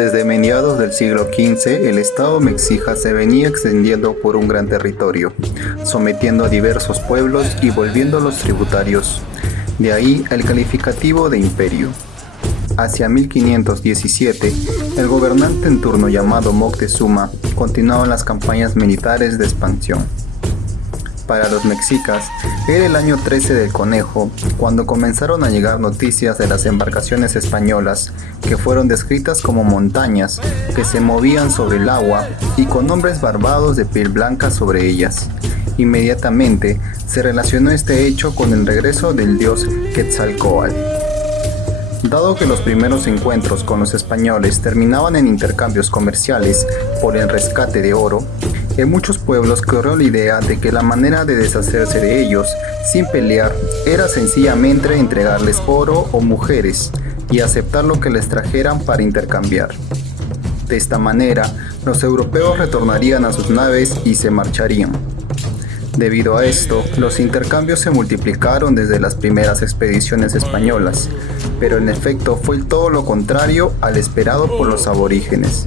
Desde mediados del siglo XV, el Estado mexija se venía extendiendo por un gran territorio, sometiendo a diversos pueblos y volviéndolos tributarios. De ahí el calificativo de imperio. Hacia 1517, el gobernante en turno llamado Moctezuma continuaba las campañas militares de expansión. Para los mexicas, era el año 13 del Conejo, cuando comenzaron a llegar noticias de las embarcaciones españolas, que fueron descritas como montañas que se movían sobre el agua y con hombres barbados de piel blanca sobre ellas. Inmediatamente se relacionó este hecho con el regreso del dios Quetzalcóatl. Dado que los primeros encuentros con los españoles terminaban en intercambios comerciales por el rescate de oro, en muchos pueblos corrió la idea de que la manera de deshacerse de ellos, sin pelear, era sencillamente entregarles oro o mujeres y aceptar lo que les trajeran para intercambiar. De esta manera, los europeos retornarían a sus naves y se marcharían. Debido a esto, los intercambios se multiplicaron desde las primeras expediciones españolas, pero en efecto fue todo lo contrario al esperado por los aborígenes,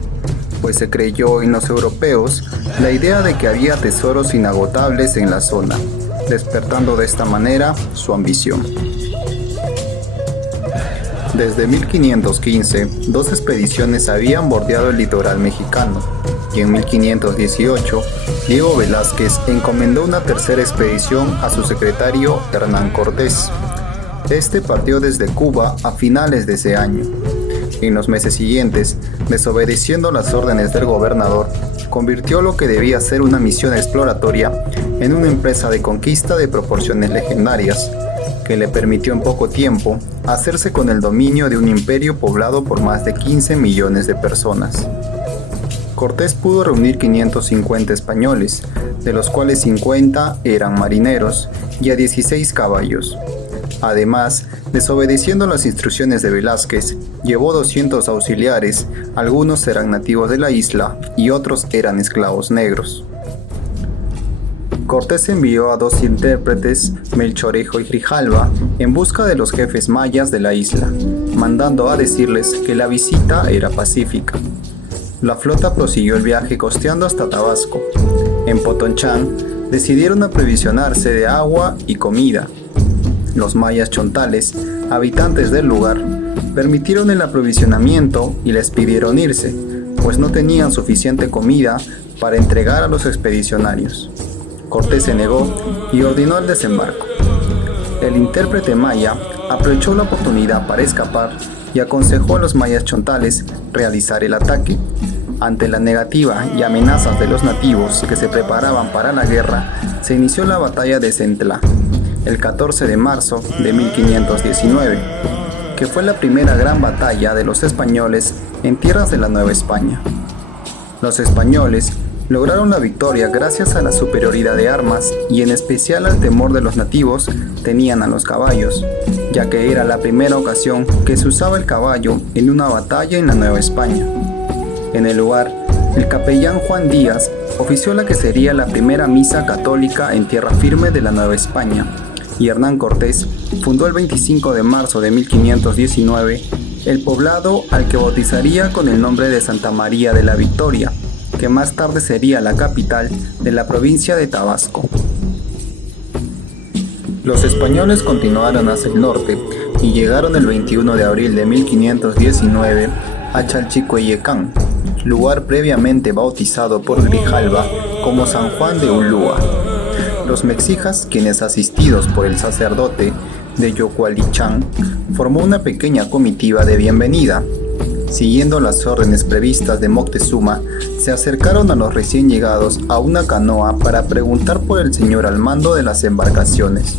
pues se creyó en los europeos la idea de que había tesoros inagotables en la zona, despertando de esta manera su ambición. Desde 1515, dos expediciones habían bordeado el litoral mexicano, y en 1518, Diego Velázquez encomendó una tercera expedición a su secretario Hernán Cortés. Este partió desde Cuba a finales de ese año. En los meses siguientes, desobedeciendo las órdenes del gobernador, convirtió lo que debía ser una misión exploratoria en una empresa de conquista de proporciones legendarias, que le permitió en poco tiempo hacerse con el dominio de un imperio poblado por más de 15 millones de personas. Cortés pudo reunir 550 españoles, de los cuales 50 eran marineros y a 16 caballos. Además, desobedeciendo las instrucciones de Velázquez, llevó 200 auxiliares, algunos eran nativos de la isla y otros eran esclavos negros. Cortés envió a dos intérpretes, Melchorejo y Grijalva, en busca de los jefes mayas de la isla, mandando a decirles que la visita era pacífica. La flota prosiguió el viaje costeando hasta Tabasco. En Potonchán, decidieron aprovisionarse de agua y comida. Los mayas chontales, habitantes del lugar, permitieron el aprovisionamiento y les pidieron irse, pues no tenían suficiente comida para entregar a los expedicionarios. Cortés se negó y ordenó el desembarco. El intérprete maya aprovechó la oportunidad para escapar y aconsejó a los mayas chontales realizar el ataque. Ante la negativa y amenazas de los nativos que se preparaban para la guerra, se inició la batalla de Centlá, el 14 de marzo de 1519, que fue la primera gran batalla de los españoles en tierras de la Nueva España. Los españoles lograron la victoria gracias a la superioridad de armas y en especial al temor de los nativos tenían a los caballos, ya que era la primera ocasión que se usaba el caballo en una batalla en la Nueva España. En el lugar, el capellán Juan Díaz ofició la que sería la primera misa católica en tierra firme de la Nueva España, y Hernán Cortés fundó el 25 de marzo de 1519 el poblado al que bautizaría con el nombre de Santa María de la Victoria, que más tarde sería la capital de la provincia de Tabasco. Los españoles continuaron hacia el norte y llegaron el 21 de abril de 1519 a Chalchicoyecán, lugar previamente bautizado por Grijalva como San Juan de Ulúa. Los mexicas, quienes asistidos por el sacerdote de Yocualichán, formó una pequeña comitiva de bienvenida. Siguiendo las órdenes previstas de Moctezuma, se acercaron a los recién llegados a una canoa para preguntar por el señor al mando de las embarcaciones.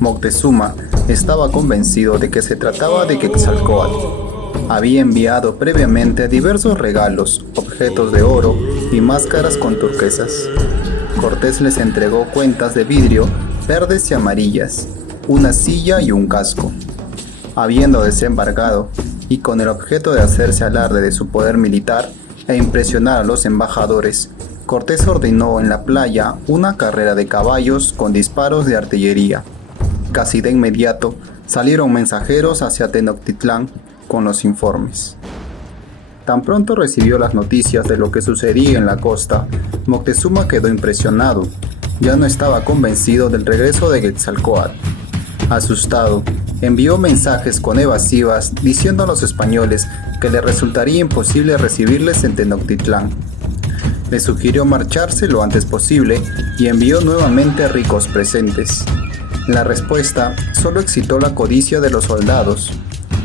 Moctezuma estaba convencido de que se trataba de Quetzalcóatl. Había enviado previamente diversos regalos, objetos de oro y máscaras con turquesas. Cortés les entregó cuentas de vidrio verdes y amarillas, una silla y un casco. Habiendo desembarcado, y con el objeto de hacerse alarde de su poder militar e impresionar a los embajadores, Cortés ordenó en la playa una carrera de caballos con disparos de artillería. Casi de inmediato salieron mensajeros hacia Tenochtitlán con los informes. Tan pronto recibió las noticias de lo que sucedía en la costa, Moctezuma quedó impresionado. Ya no estaba convencido del regreso de Quetzalcóatl. Asustado, envió mensajes con evasivas diciendo a los españoles que le resultaría imposible recibirles en Tenochtitlán. Le sugirió marcharse lo antes posible y envió nuevamente ricos presentes. La respuesta solo excitó la codicia de los soldados.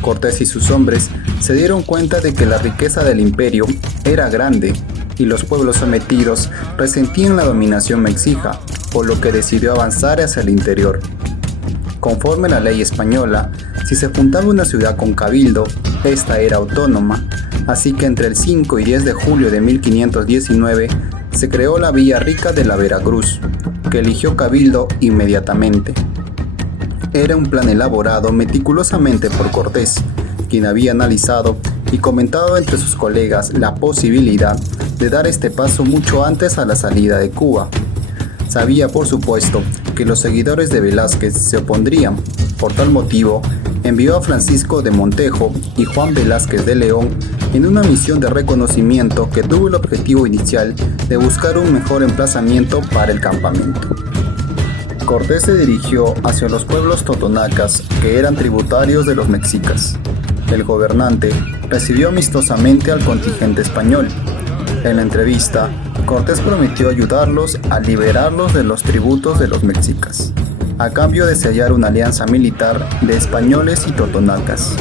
Cortés y sus hombres se dieron cuenta de que la riqueza del imperio era grande y los pueblos sometidos resentían la dominación mexica, por lo que decidió avanzar hacia el interior. Conforme a la ley española, si se juntaba una ciudad con cabildo, esta era autónoma, así que entre el 5 y 10 de julio de 1519 se creó la Villa Rica de la Veracruz, que eligió cabildo inmediatamente. Era un plan elaborado meticulosamente por Cortés, quien había analizado y comentado entre sus colegas la posibilidad de dar este paso mucho antes a la salida de Cuba. Sabía, por supuesto, que los seguidores de Velázquez se opondrían. Por tal motivo, envió a Francisco de Montejo y Juan Velázquez de León en una misión de reconocimiento que tuvo el objetivo inicial de buscar un mejor emplazamiento para el campamento. Cortés se dirigió hacia los pueblos totonacas que eran tributarios de los mexicas. El gobernante recibió amistosamente al contingente español. En la entrevista, Cortés prometió ayudarlos a liberarlos de los tributos de los mexicas, a cambio de sellar una alianza militar de españoles y totonacas.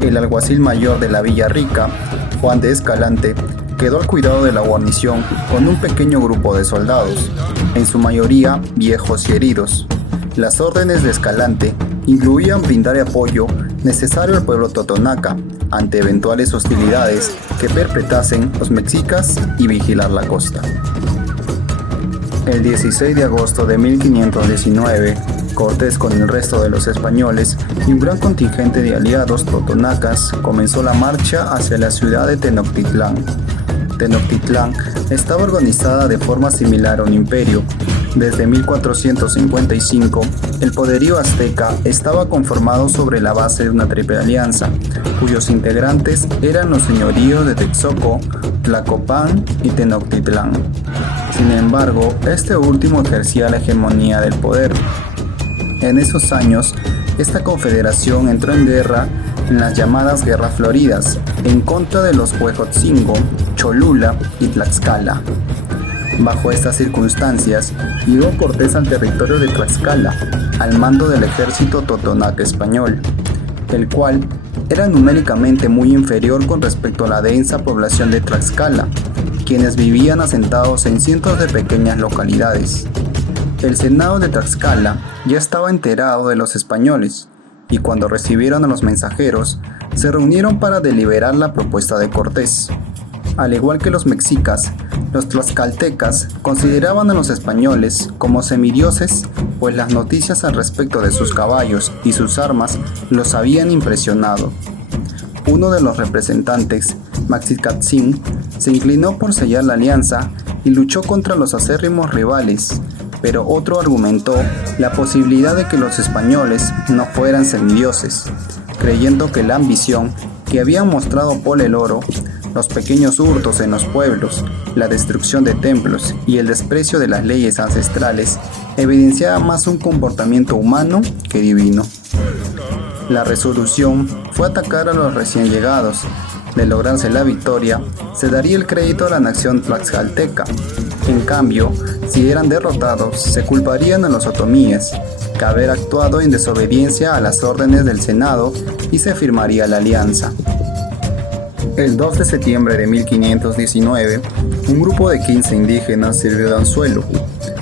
El alguacil mayor de la Villa Rica, Juan de Escalante, quedó al cuidado de la guarnición con un pequeño grupo de soldados, en su mayoría viejos y heridos. Las órdenes de Escalante incluían brindar apoyo necesario al pueblo totonaca ante eventuales hostilidades que perpetrasen los mexicas y vigilar la costa. El 16 de agosto de 1519, Cortés con el resto de los españoles y un gran contingente de aliados totonacas comenzó la marcha hacia la ciudad de Tenochtitlán. Tenochtitlán estaba organizada de forma similar a un imperio. Desde 1455, el poderío azteca estaba conformado sobre la base de una triple alianza, cuyos integrantes eran los señoríos de Texcoco, Tlacopan y Tenochtitlán. Sin embargo, este último ejercía la hegemonía del poder. En esos años, esta confederación entró en guerra en las llamadas Guerras Floridas, en contra de los Huejotzingo, Cholula y Tlaxcala. Bajo estas circunstancias, llegó Cortés al territorio de Tlaxcala, al mando del ejército totonaca español, el cual era numéricamente muy inferior con respecto a la densa población de Tlaxcala, quienes vivían asentados en cientos de pequeñas localidades. El Senado de Tlaxcala ya estaba enterado de los españoles, y cuando recibieron a los mensajeros, se reunieron para deliberar la propuesta de Cortés. Al igual que los mexicas, los tlaxcaltecas consideraban a los españoles como semidioses, pues las noticias al respecto de sus caballos y sus armas los habían impresionado. Uno de los representantes, Maxicatzin, se inclinó por sellar la alianza y luchó contra los acérrimos rivales, pero otro argumentó la posibilidad de que los españoles no fueran semidioses, creyendo que la ambición que habían mostrado por el oro, los pequeños hurtos en los pueblos, la destrucción de templos y el desprecio de las leyes ancestrales evidenciaba más un comportamiento humano que divino. La resolución fue atacar a los recién llegados. De lograrse la victoria, se daría el crédito a la nación tlaxcalteca. En cambio, si eran derrotados, se culparían a los otomíes, que haber actuado en desobediencia a las órdenes del Senado, y se firmaría la alianza. El 2 de septiembre de 1519, un grupo de 15 indígenas sirvió de anzuelo.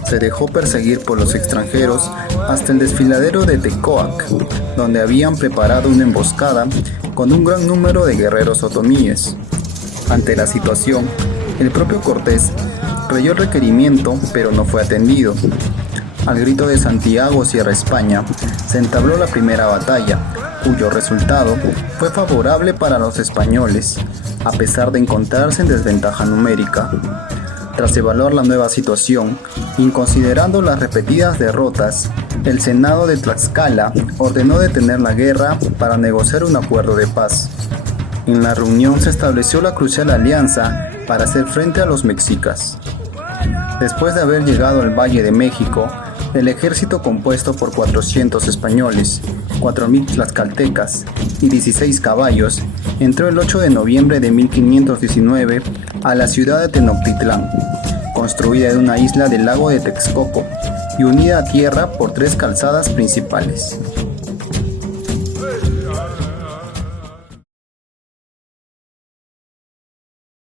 Se dejó perseguir por los extranjeros hasta el desfiladero de Tecoac, donde habían preparado una emboscada con un gran número de guerreros otomíes. Ante la situación, el propio Cortés creyó el requerimiento, pero no fue atendido. Al grito de Santiago Cierra España, se entabló la primera batalla, cuyo resultado fue favorable para los españoles, a pesar de encontrarse en desventaja numérica. Tras evaluar la nueva situación, y considerando las repetidas derrotas, el Senado de Tlaxcala ordenó detener la guerra para negociar un acuerdo de paz. En la reunión se estableció la crucial alianza para hacer frente a los mexicas. Después de haber llegado al Valle de México, el ejército compuesto por 400 españoles, 4.000 tlaxcaltecas y 16 caballos, entró el 8 de noviembre de 1519 a la ciudad de Tenochtitlán, construida en una isla del lago de Texcoco y unida a tierra por 3 calzadas principales.